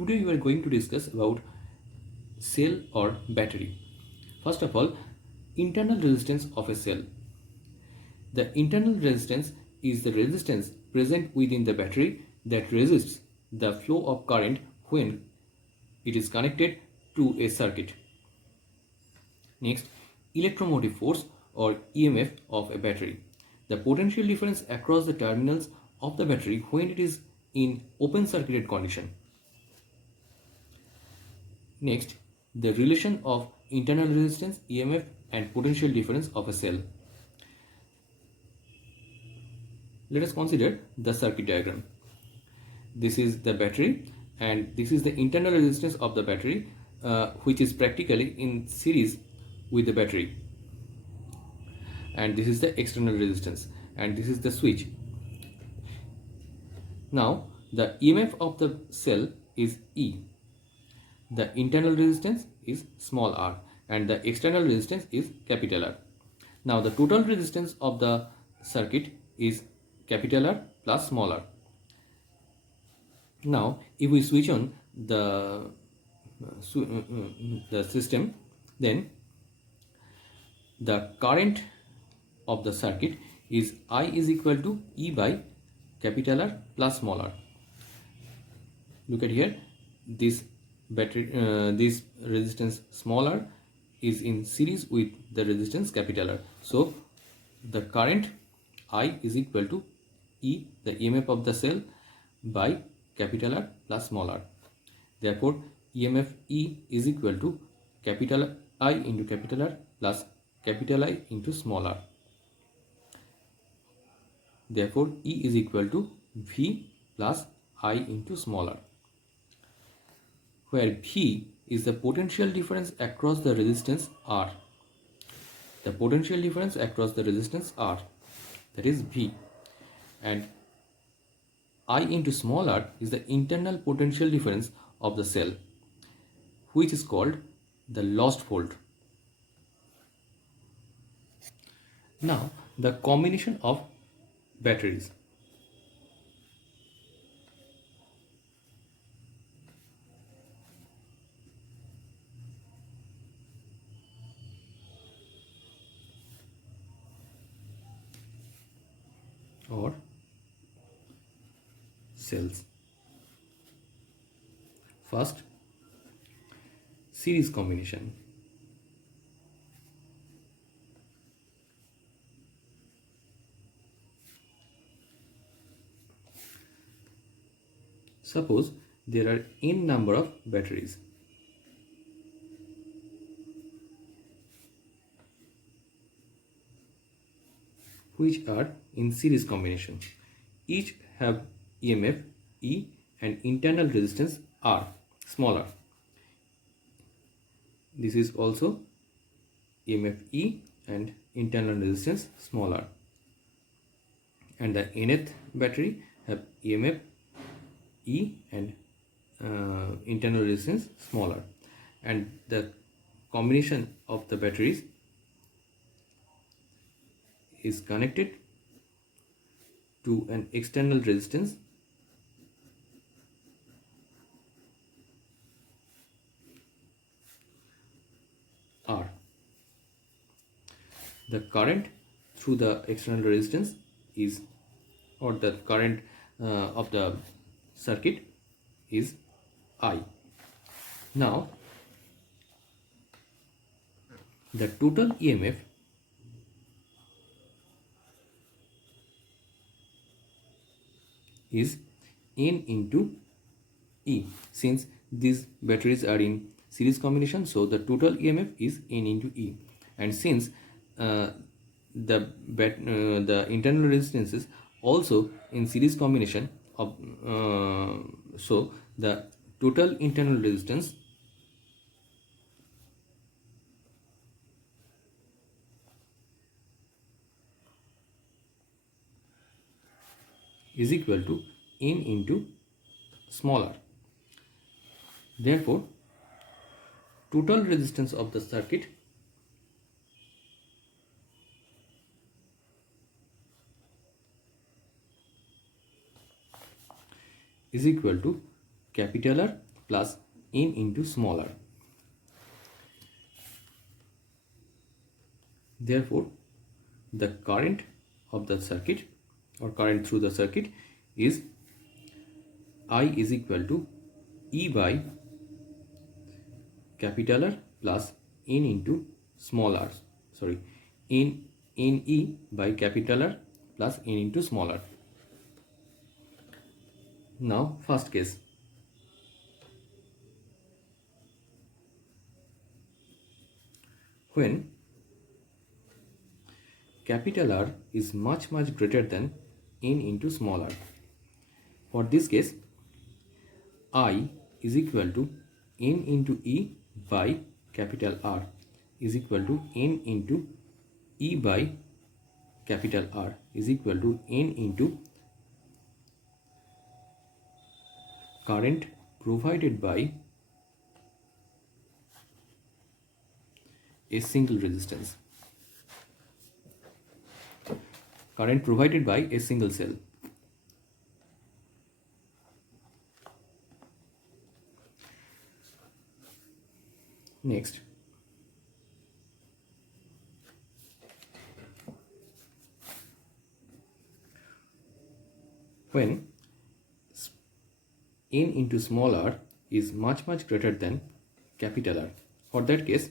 Today we are going to discuss about cell or battery. First of all, internal resistance of a cell. The internal resistance is the resistance present within the battery that resists the flow of current when it is connected to a circuit. Next, electromotive force or EMF of a battery. The potential difference across the terminals of the battery when it is in open circuited condition. Next, the relation of internal resistance, EMF and potential difference of a cell. Let us consider the circuit diagram. This is the battery and this is the internal resistance of the battery which is practically in series with the battery, and this is the external resistance and this is the switch. Now the EMF of the cell is E. The internal resistance is small r and the external resistance is capital R. Now the total resistance of the circuit is capital R plus small r. Now if we switch on the system, then the current of the circuit is I is equal to E by capital R plus small r. Look at here, this battery, this resistance small r is in series with the resistance capital R. So the current I is equal to E, the EMF of the cell, by capital R plus small r. Therefore EMF E is equal to capital I into capital R plus capital I into small r. Therefore E is equal to V plus I into small r, where V is the potential difference across the resistance R. The potential difference across the resistance R, that is V, and I into small r is the internal potential difference of the cell, which is called the lost volt. Now the combination of batteries. Or cells. First, series combination. Suppose there are n number of batteries. Which are in series combination. Each have EMF E and internal resistance R, smaller. This is also EMF E and internal resistance smaller. And the nth battery have EMF E and internal resistance smaller. And the combination of the batteries is connected to an external resistance R. The current through the external resistance is, or the current of the circuit is I. Now the total EMF is N into E. Since these batteries are in series combination, so the total EMF is N into E. And since the internal resistance is also in series combination of, so the total internal resistance is equal to N into small r. Therefore total resistance of the circuit is equal to capital R plus n into small r. Therefore, the current of the circuit or current through the circuit is I is equal to E by capital R plus N into small r. Sorry, NE by capital R plus N into small r. Now, first case. When capital R is much greater than N into small r. For this case, I is equal to N into E by capital R is equal to N into E by capital R is equal to N into current provided by a single resistance. Current provided by a single cell. Next, when N into small r is much greater than capital R. For that case,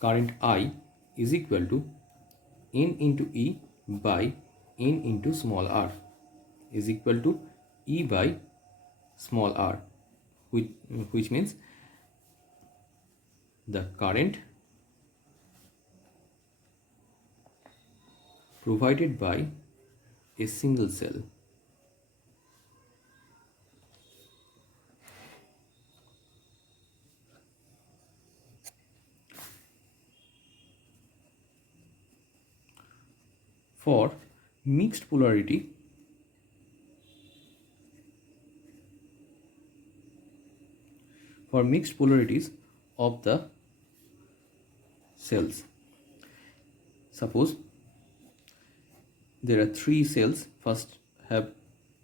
current I is equal to N into E by N into small r is equal to E by small r, which means the current provided by a single cell for mixed polarities of the cells. Suppose there are three cells. First have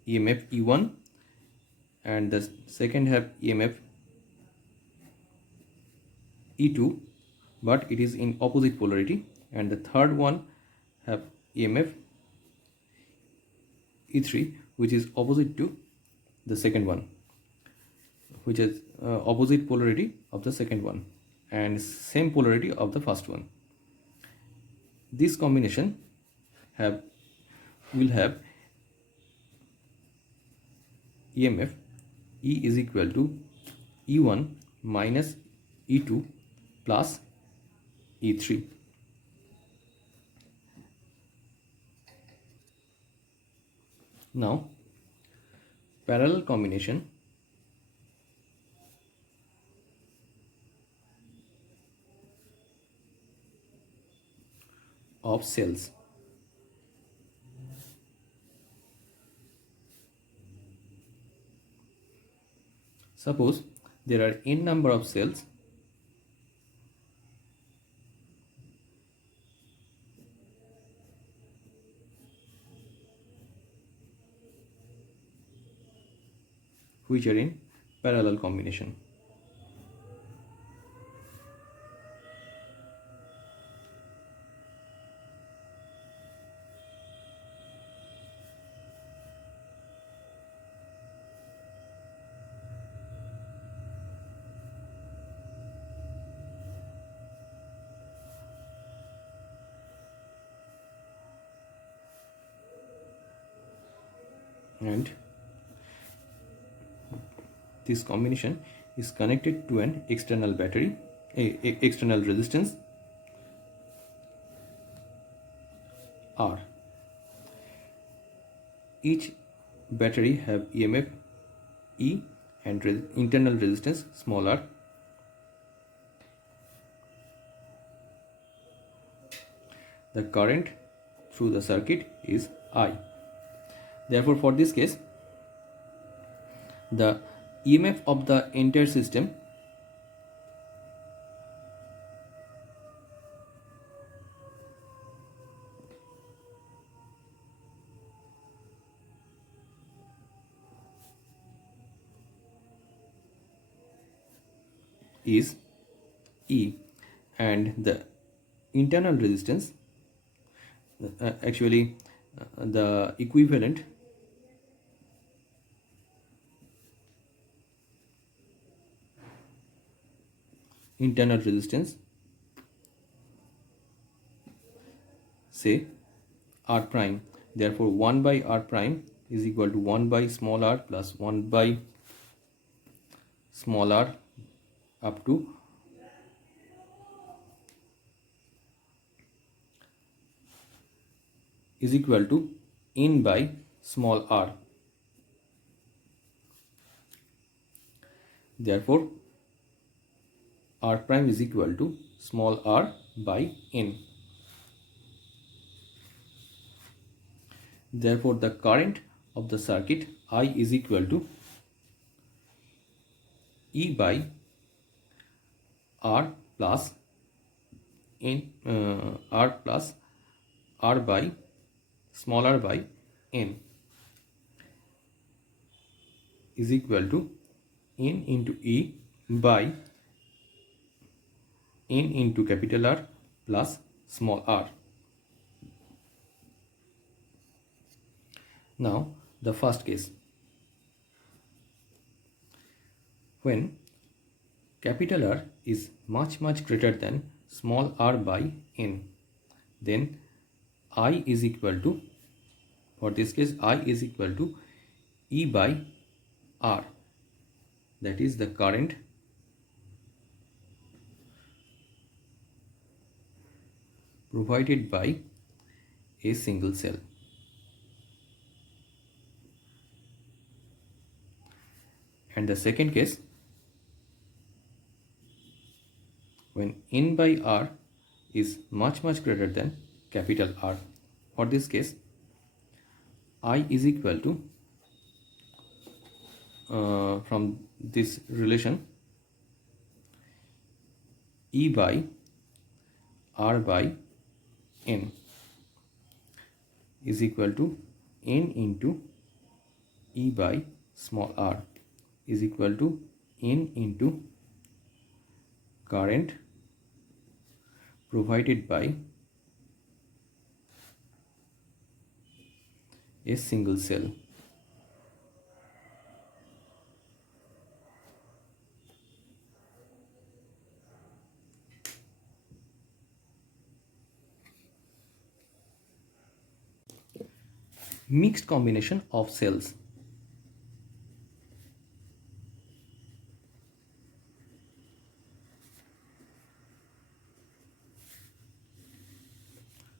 EMF E1 and the second have EMF E2, but it is in opposite polarity, and the third one have EMF E3, which is opposite to the second one, which is opposite polarity of the second one and same polarity of the first one. This combination will have EMF E is equal to E1 minus E2 plus E3. Now, parallel combination of cells. Suppose there are n number of cells which are in parallel combination. And this combination is connected to an external battery, external resistance R. Each battery have EMF E and internal resistance small r. The current through the circuit is I. Therefore, for this case, the EMF of the entire system is E, and the internal resistance, the equivalent internal resistance, say r prime. Therefore 1 by r prime is equal to 1 by small r plus 1 by small r up to is equal to n by small r. Therefore r prime is equal to small r by n. Therefore the current of the circuit I is equal to E by r plus n r plus r by small r by n is equal to n into E by n into capital R plus small r. Now the first case, when capital R is much greater than small r by n, then I is equal to, for this case I is equal to E by R, that is the current provided by a single cell. And the second case, when n by r is much greater than capital R, for this case I is equal to, from this relation, E by r by n is equal to n into E by small r is equal to n into current provided by a single cell. Mixed combination of cells.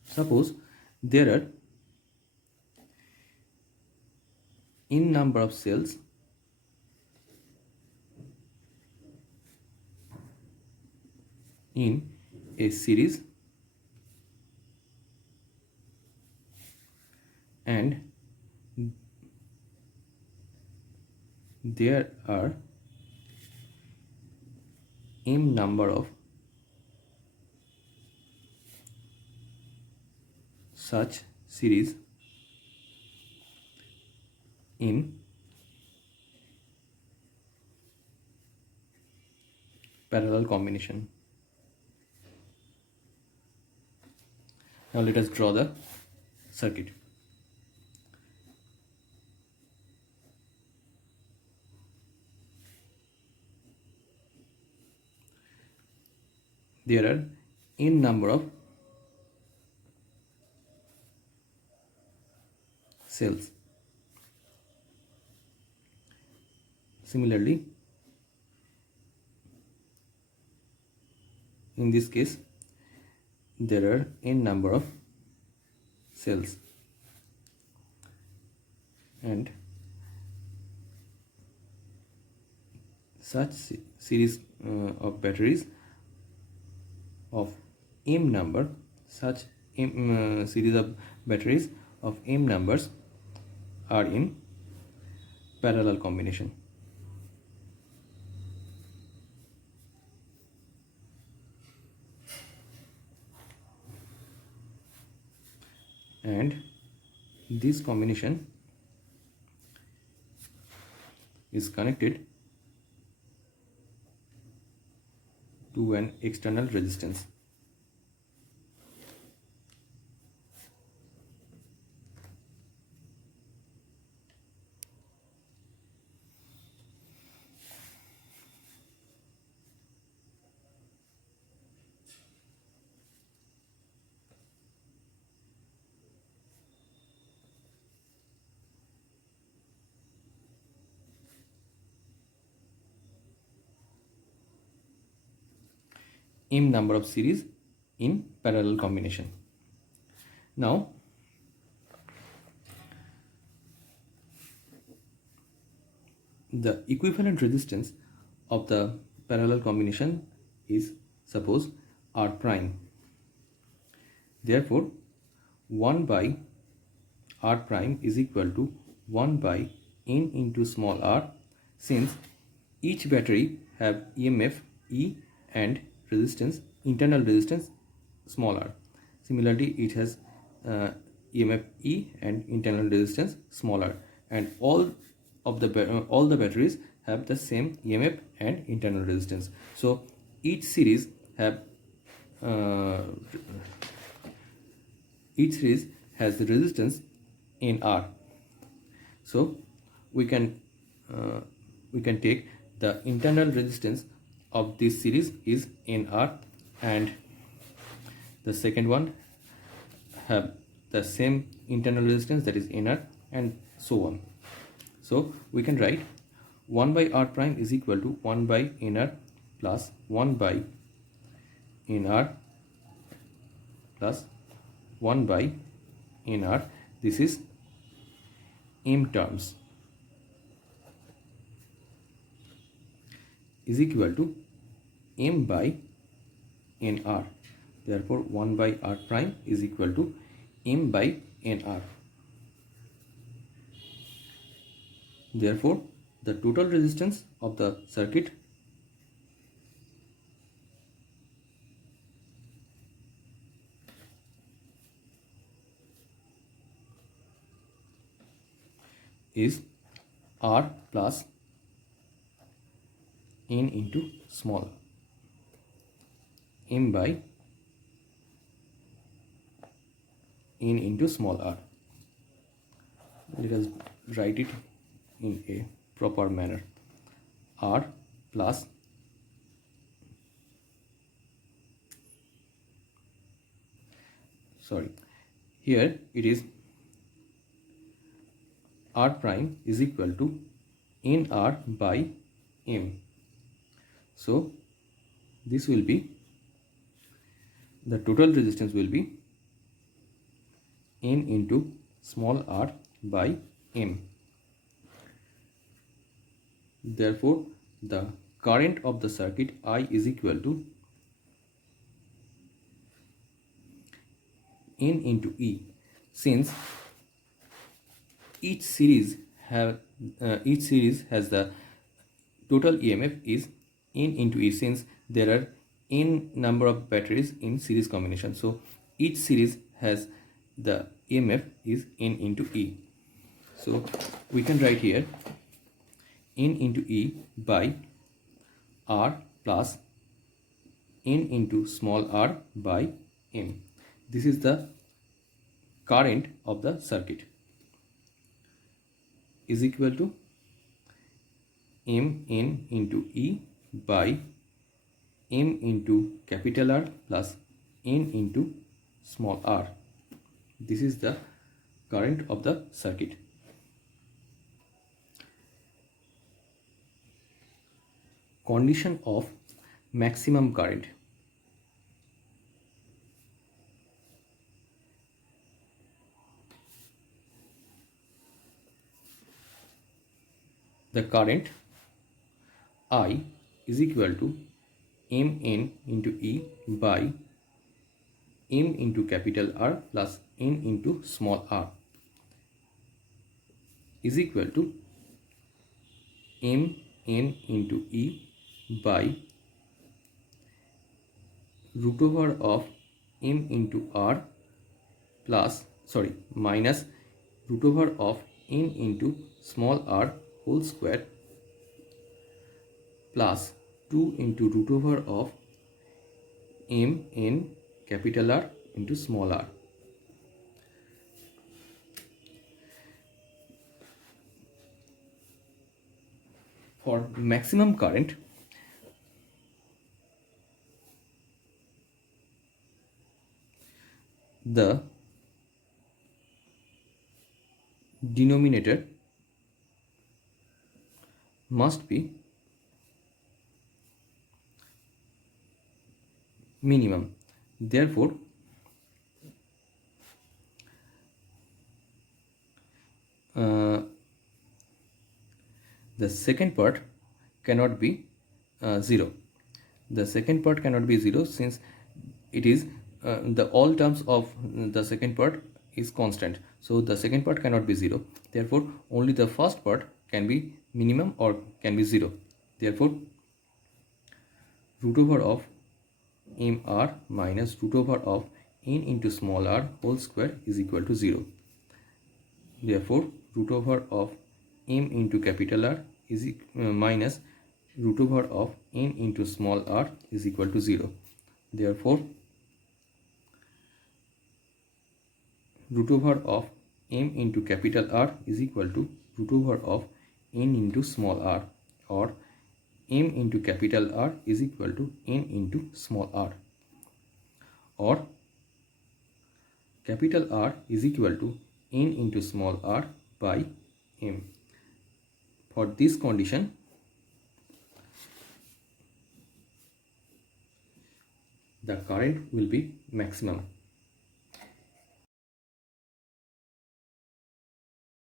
Suppose there are n number of cells in a series, and there are m number of such series in parallel combination. Now let us draw the circuit. There are n number of cells. Similarly, in this case there are n number of cells, and such series of batteries of m number, such series of batteries of m numbers are in parallel combination. And this combination is connected to an external resistance. M number of series in parallel combination. Now the equivalent resistance of the parallel combination is, suppose, R prime. Therefore 1 by R prime is equal to 1 by N into small r, since each battery have EMF E and resistance, internal resistance small r. Similarly, it has EMF E and internal resistance small r, and all the batteries have the same EMF and internal resistance. So each series have has the resistance in R. So we can take the internal resistance of this series is NR, and the second one have the same internal resistance, that is NR, and so on. So we can write 1 by R prime is equal to 1 by NR plus 1 by NR plus 1 by NR. This is M terms, is equal to M by NR. Therefore 1 by R prime is equal to M by NR. Therefore the total resistance of the circuit is R plus N into small M by N into small r. Let us write it in a proper manner. R plus here it is R prime is equal to NR by M. So this will be, the total resistance will be N into small r by M. Therefore the current of the circuit I is equal to N into E, since each series has the total EMF is N into E, since there are N number of batteries in series combination. So each series has the EMF is N into E. So we can write here N into E by R plus N into small r by M. This is the current of the circuit, is equal to Mn into E by M into capital R plus N into small r. This is the current of the circuit. Condition of maximum current. The current I is equal to Mn into E by M into capital R plus N into small r, is equal to Mn into E by root over of M into R plus minus root over of N into small r whole square plus 2 into root over of m in capital R into small r. For maximum current, the denominator must be minimum. Therefore, the second part cannot be 0. The second part cannot be 0 since it is the all terms of the second part is constant. So the second part cannot be 0. Therefore, only the first part can be minimum or can be 0. Therefore, root over of mr minus root over of n into small r whole square is equal to 0. Therefore, root over of m into capital R is minus root over of n into small r is equal to 0. Therefore, root over of m into capital R is equal to root over of n into small r, or m into capital R is equal to n into small r, or capital R is equal to n into small r by m. For this condition, the current will be maximum.